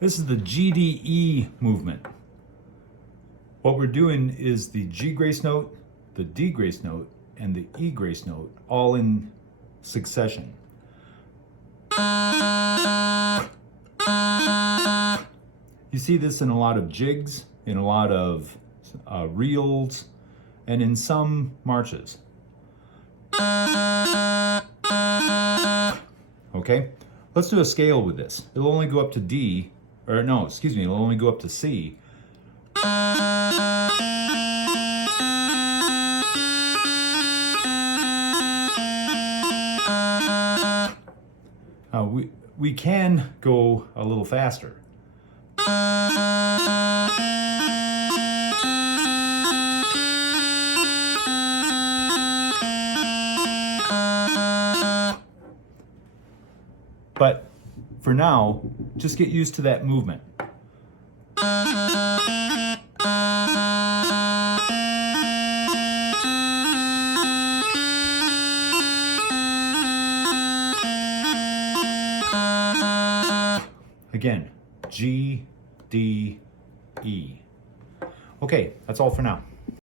This is the GDE movement. What we're doing is the G grace note, the D grace note, and the E grace note all in succession. You see this in a lot of jigs, in a lot of reels, and in some marches. Okay, let's do a scale with this. It'll only go up to D, or no, excuse me, it'll only go up to C. We can go a little faster. But for now, just get used to that movement. Again, G, D, E. Okay, that's all for now.